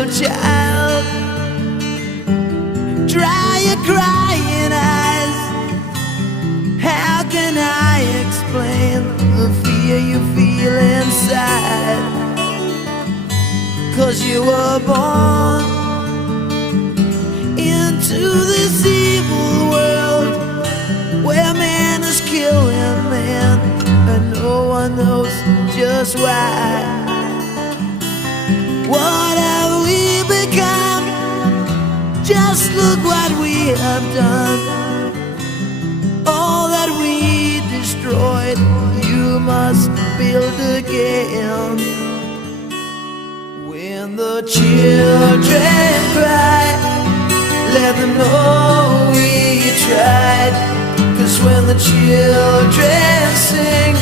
little child. Dry your crying eyes. How can I explain the fear you feel inside? 'Cause you were born into this evil world where man is killing man, and no one knows just why. What have we become? Just look what we have done. All that we destroyed, you must build again. When the children cry, let them know we tried. 'Cause when the children sing,